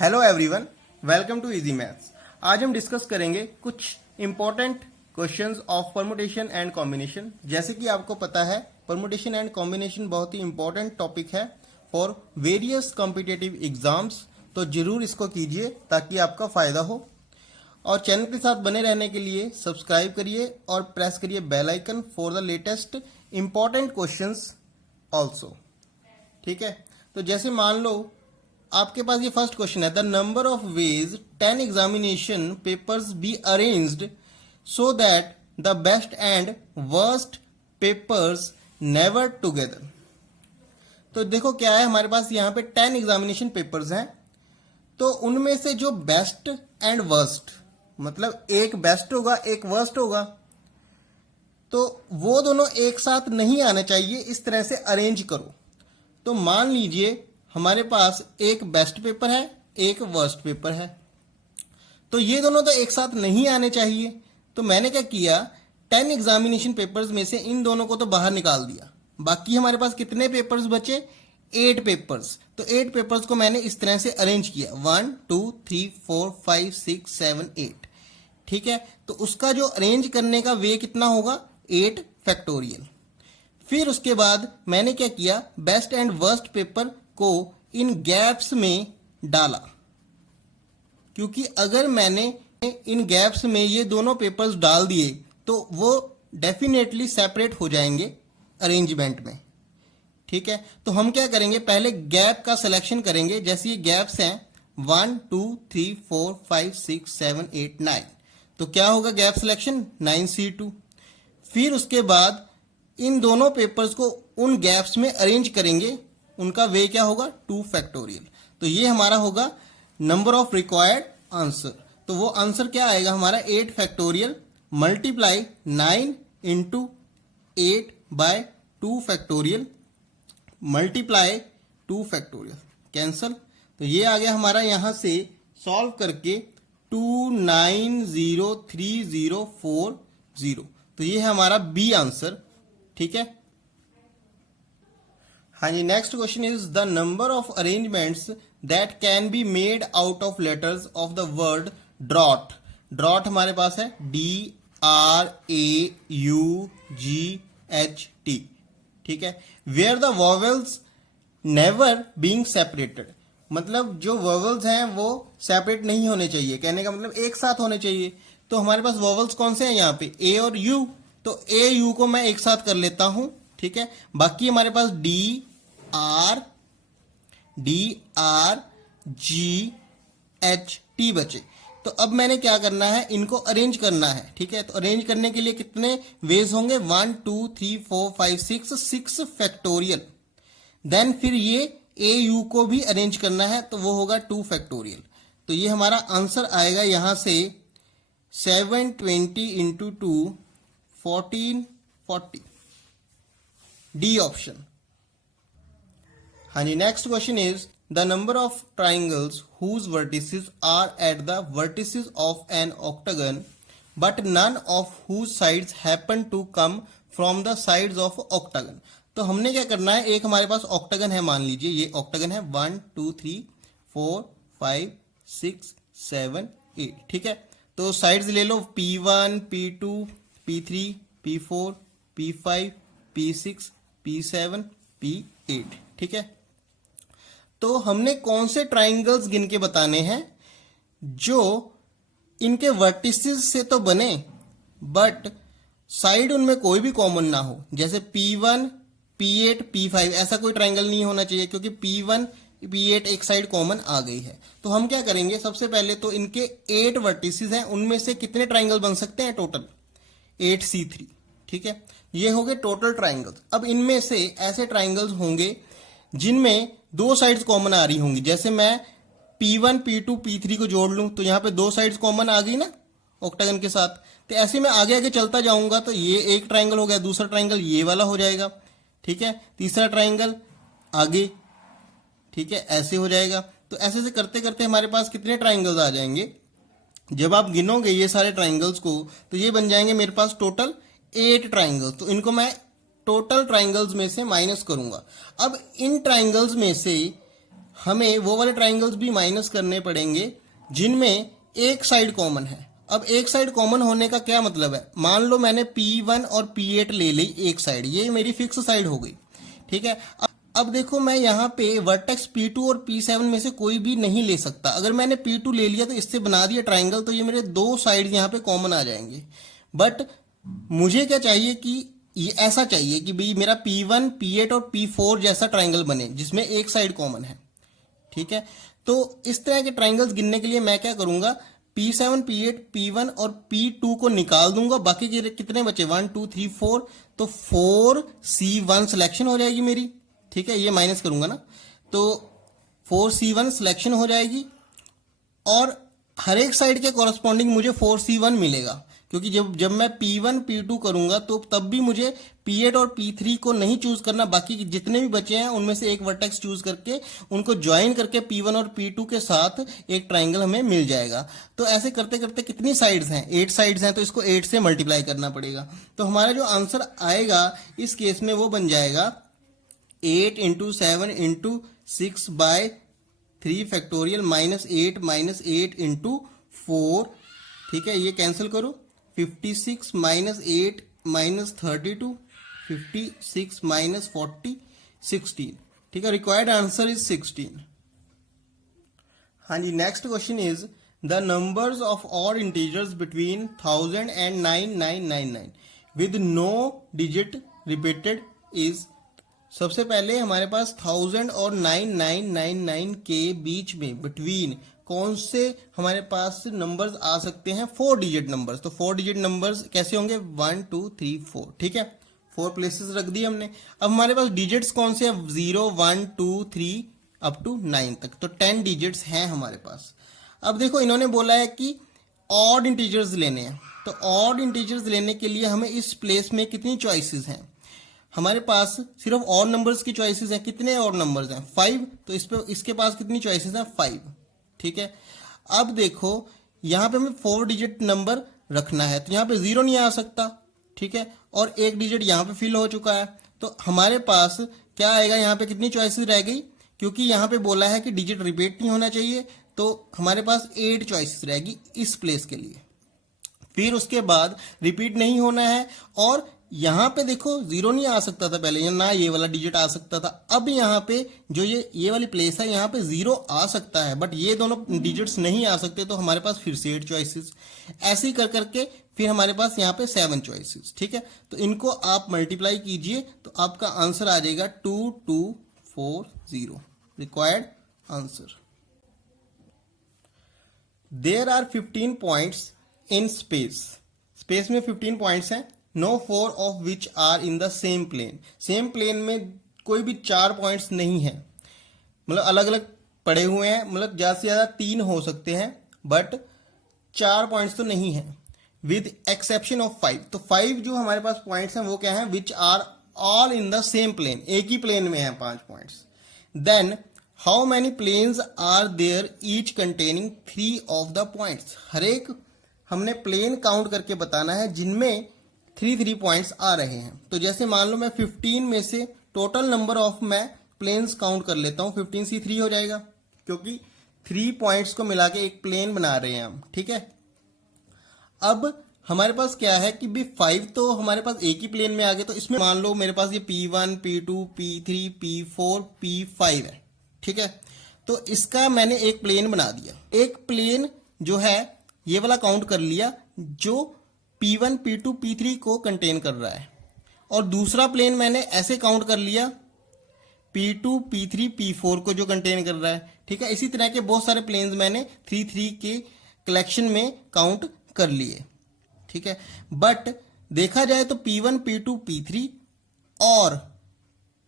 Hello everyone, welcome to easy maths. आज हम discuss करेंगे कुछ important questions of permutation and combination. जैसे कि आपको पता है, परमुटेशन एंड कॉम्बिनेशन बहुत ही इंपॉर्टेंट टॉपिक है फॉर वेरियस कॉम्पिटिटिव एग्जाम्स। तो जरूर इसको कीजिए ताकि आपका फायदा हो। और चैनल के साथ बने रहने के लिए सब्सक्राइब करिए और प्रेस करिए bell icon for the latest important questions also. ठीक है, तो जैसे मान लो आपके पास ये फर्स्ट क्वेश्चन है, the number of ways 10 examination papers be arranged so that the best and worst papers never together. तो देखो क्या है, हमारे पास यहाँ पे 10 एग्जामिनेशन पेपर्स हैं। तो उनमें से जो बेस्ट एंड वर्स्ट, मतलब एक बेस्ट होगा एक वर्स्ट होगा, तो वो दोनों एक साथ नहीं आने चाहिए। इस तरह से अरेंज करो। तो मान लीजिए हमारे पास एक बेस्ट पेपर है, एक वर्स्ट पेपर है, तो ये दोनों तो एक साथ नहीं आने चाहिए। तो मैंने क्या किया, 10 एग्जामिनेशन पेपर्स में से इन दोनों को तो बाहर निकाल दिया। बाकी हमारे पास कितने पेपर्स बचे? 8 पेपर्स। तो 8 पेपर्स को मैंने इस तरह से अरेंज किया, 1 2 3 4 5 6 7 8। ठीक है, तो उसका जो अरेंज करने का वे कितना होगा? 8 फैक्टोरियल। फिर उसके बाद मैंने क्या किया, बेस्ट एंड वर्स्ट पेपर को इन गैप्स में डाला, क्योंकि अगर मैंने इन गैप्स में ये दोनों पेपर्स डाल दिए तो वो डेफिनेटली सेपरेट हो जाएंगे अरेंजमेंट में। ठीक है, तो हम क्या करेंगे, पहले गैप का सिलेक्शन करेंगे। जैसे ये गैप्स हैं 1 2 3 4 5 6 7 8 9, तो क्या होगा गैप सिलेक्शन? 9C2। फिर उसके बाद इन दोनों पेपर्स को उन गैप्स में अरेंज करेंगे, उनका वे क्या होगा? 2 फैक्टोरियल। तो ये हमारा होगा नंबर ऑफ रिक्वायर्ड आंसर। तो वो आंसर क्या आएगा हमारा? 8 factorial multiply 9 into 8 by 2 factorial multiply 2 factorial, cancel. तो ये आ गया हमारा यहां से सॉल्व करके 290304 तो ये है हमारा बी आंसर। ठीक है, हाँ जी। Next question is the number of arrangements that can be made out of letters of the word draught. Draught हमारे पास है DRAUGHT। ठीक है, where the vowels never being separated, मतलब जो वॉवेल्स हैं वो सेपरेट नहीं होने चाहिए। कहने का मतलब एक साथ होने चाहिए। तो हमारे पास वॉवेल्स कौन से हैं यहाँ पे? ए और यू। तो ए यू को मैं एक साथ कर लेता हूं। ठीक है, बाकी हमारे पास DRGHT बचे। तो अब मैंने क्या करना है, इनको अरेंज करना है। ठीक है, तो अरेंज करने के लिए कितने वेज होंगे? 1 2 3 4 5 6 फैक्टोरियल। देन फिर ये ए यू को भी अरेंज करना है, तो वो होगा 2 फैक्टोरियल। तो ये हमारा आंसर आएगा यहां से 720 इंटू 2 1440, डी ऑप्शन। हाँ जी। Next question is the number of triangles whose vertices are at the vertices of an octagon but none of whose sides happen to come from the sides of octagon. तो हमने क्या करना है, एक हमारे पास octagon है, मान लीजिए ये ऑक्टागन है 1 2 3 4 5 6 7 8। ठीक है, तो साइड्स ले लो P1 P2 P3 P4 P5 P6 P7 P8। ठीक है, तो हमने कौन से ट्राइंगल्स गिन के बताने हैं जो इनके वर्टिसेस से तो बने बट साइड उनमें कोई भी कॉमन ना हो। जैसे P1 P8 P5 ऐसा कोई ट्राइंगल नहीं होना चाहिए, क्योंकि P1 P8 एक साइड कॉमन आ गई है। तो हम क्या करेंगे, सबसे पहले तो इनके 8 वर्टिसेस हैं, उनमें से कितने ट्राइंगल बन सकते हैं? Total 8C3। ठीक है, ये हो गए टोटल ट्राइंगल्स। अब इनमें से ऐसे ट्राइंगल्स होंगे जिनमें 2 साइड्स कॉमन आ रही होंगी। जैसे मैं P1 P2 P3 को जोड़ लूं तो यहाँ पे 2 साइड्स कॉमन आ गई ना ऑक्टागन के साथ। तो ऐसे मैं आगे आगे चलता जाऊंगा तो ये एक ट्राइंगल हो गया, दूसरा ट्राइंगल ये वाला हो जाएगा। ठीक है, तीसरा ट्राइंगल आगे। ठीक है, ऐसे हो जाएगा। तो ऐसे से करते करते हमारे पास कितने ट्राइंगल्स आ जाएंगे? जब आप गिनोगे ये सारे ट्राइंगल्स को तो ये बन जाएंगे मेरे पास टोटल 8 ट्राइंगल्स। तो इनको मैं टोटल ट्राइंगल्स में से माइनस करूंगा। अब इन ट्राइंगल्स में से हमें वो वाले ट्राइंगल्स भी माइनस करने पड़ेंगे जिनमें एक साइड कॉमन है। अब एक साइड कॉमन होने का क्या मतलब है, मान लो मैंने P1 और P8 ले ली एक साइड, ये मेरी फिक्स साइड हो गई, ठीक है। अब देखो मैं यहाँ पे वर्टेक्स P2 और P7 में से कोई भी नहीं ले सकता। अगर मैंने P2 ले लिया तो इससे बना दिया ट्राइंगल, तो ये मेरे दो साइड यहाँ पे कॉमन आ जाएंगे। बट मुझे क्या चाहिए कि ये ऐसा चाहिए कि भाई मेरा P1, P8 और P4 जैसा ट्राइंगल बने जिसमें एक साइड कॉमन है, ठीक है। तो इस तरह के ट्राइंगल्स गिनने के लिए मैं क्या करूंगा, P7, P8, P1 और P2 को निकाल दूंगा, बाकी के कितने बचे 1 2 3 4, तो 4C1 सिलेक्शन हो जाएगी मेरी, ठीक है। ये माइनस करूंगा ना, तो 4C1 सिलेक्शन हो जाएगी और हर एक साइड के कॉरस्पॉन्डिंग मुझे 4C1 मिलेगा, क्योंकि जब मैं P1 P2 करूंगा तो तब भी मुझे P8 और P3 को नहीं चूज करना, बाकी जितने भी बचे हैं उनमें से एक वर्टेक्स चूज करके उनको ज्वाइन करके P1 और P2 के साथ एक ट्राइंगल हमें मिल जाएगा। तो ऐसे करते करते कितनी साइड्स हैं, 8 साइड्स हैं, तो इसको 8 से मल्टीप्लाई करना पड़ेगा। तो हमारा जो आंसर आएगा इस केस में वो बन जाएगा 8 × 7 × 6/3 फैक्टोरियल -8 -8 × 4, ठीक है। ये कैंसिल करो, 56 -8 -32, 56 -40, 16, ठीक है। Required answer is 16। हाँ जी, next question is the numbers of odd integers between 1000 and 9999 with no digit repeated is. सबसे पहले हमारे पास 1000 और 9999 के बीच में बिटवीन कौन से हमारे पास नंबर्स आ सकते हैं, 4 डिजिट नंबर्स। तो 4 डिजिट नंबर्स कैसे होंगे, 1 2 3 4, ठीक है। 4 प्लेसेस रख दिए हमने। अब हमारे पास डिजिट्स कौन से हैं, 0 1 2 3 अप टू 9 तक, तो 10 डिजिट्स हैं हमारे पास। अब देखो इन्होंने बोला है कि ऑड इंटीजर्स लेने हैं, तो ऑड इंटीजर्स लेने के लिए हमें इस प्लेस में कितनी चॉइसेस हैं, हमारे पास सिर्फ ऑड नंबर्स की चॉइसेस हैं। कितने ऑड नंबर्स हैं, 5, तो इसके पास कितनी चॉइसेस हैं, 5, ठीक है। अब देखो यहां पे हमें 4 डिजिट नंबर रखना है, तो यहां पे 0 नहीं आ सकता, ठीक है, और एक डिजिट यहां पे फिल हो चुका है। तो हमारे पास क्या आएगा, यहां पे कितनी चॉइसेस रह गई, क्योंकि यहां पे बोला है कि डिजिट रिपीट नहीं होना चाहिए, तो हमारे पास 8 चॉइसेस रहेगी इस प्लेस के लिए। फिर उसके बाद रिपीट नहीं होना है, और यहां पे देखो 0 नहीं आ सकता था पहले, ना ये वाला डिजिट आ सकता था। अब यहां पे जो ये वाली प्लेस है यहां पे 0 आ सकता है, बट ये दोनों डिजिट्स नहीं आ सकते, तो हमारे पास फिर से 8 चॉइसेस। ऐसे ही कर करके फिर हमारे पास यहाँ पे 7 चॉइसेस, ठीक है। तो इनको आप मल्टीप्लाई कीजिए तो आपका आंसर आ जाएगा 2240, required answer. There are 15 points in space में 15 पॉइंट्स हैं, no 4 of which are in the same plane. Same plane में कोई भी 4 पॉइंट्स नहीं है, मतलब अलग अलग पड़े हुए हैं, मतलब ज्यादा से ज्यादा 3 हो सकते हैं, बट 4 पॉइंट्स तो नहीं है, विद एक्सेप्शन ऑफ 5। तो 5 जो हमारे पास पॉइंट्स हैं वो क्या हैं, which are all in the same plane, एक ही प्लेन में है 5 points. Then how many planes are there each containing 3 of the points. हर एक हमने प्लेन काउंट करके बताना है जिनमें 3 पॉइंट्स आ रहे हैं। तो जैसे मान लो मैं 15 में से टोटल नंबर ऑफ मैं प्लेन्स काउंट कर लेता हूं, 15C3 हो जाएगा, क्योंकि 3 पॉइंट्स को मिला के एक प्लेन बना रहे हैं हम, ठीक है। अब हमारे पास क्या है कि भी 5 तो हमारे पास एक ही प्लेन में आ गए, तो इसमें मान लो मेरे पास ये P1 P2 P3 P4 P5 है, ठीक है। तो इसका मैंने एक प्लेन बना दिया, एक प्लेन जो है ये वाला काउंट कर लिया जो P1 P2 P3 को कंटेन कर रहा है, और दूसरा प्लेन मैंने ऐसे काउंट कर लिया P2 P3 P4 को जो कंटेन कर रहा है, ठीक है। इसी तरह के बहुत सारे प्लेन्स मैंने 3 के कलेक्शन में काउंट कर लिए, ठीक है। बट देखा जाए तो P1 P2 P3 और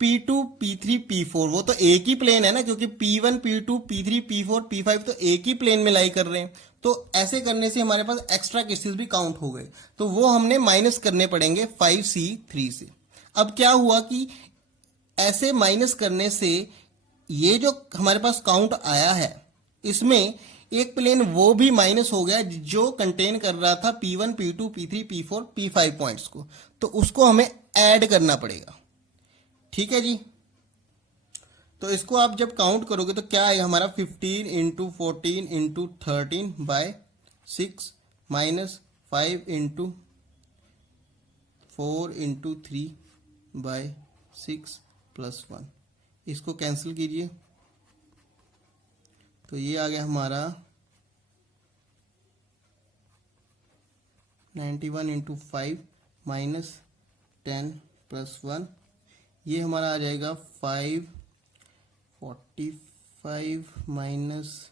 P2 P3 P4 वो तो एक ही प्लेन है ना, क्योंकि P1 P2 P3 P4 P5 तो एक ही प्लेन में लाई कर रहे हैं। तो ऐसे करने से हमारे पास एक्स्ट्रा केसेस भी काउंट हो गए, तो वो हमने माइनस करने पड़ेंगे 5C3 से। अब क्या हुआ कि ऐसे माइनस करने से ये जो हमारे पास काउंट आया है इसमें एक प्लेन वो भी माइनस हो गया जो कंटेन कर रहा था P1 P2 P3 P4 P5 points को, तो उसको हमें ऐड करना पड़ेगा, ठीक है जी। तो इसको आप जब काउंट करोगे तो क्या आएगा हमारा 15 into 14 into 13 by 6 minus 5 into 4 into 3 by 6 plus 1। इसको कैंसिल कीजिए तो ये आ गया हमारा 91 इंटू 5 माइनस 10 प्लस 1। ये हमारा आ जाएगा 545 माइनस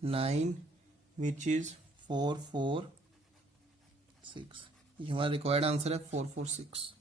9 विच इज 446। ये हमारा रिक्वायर्ड आंसर है 446।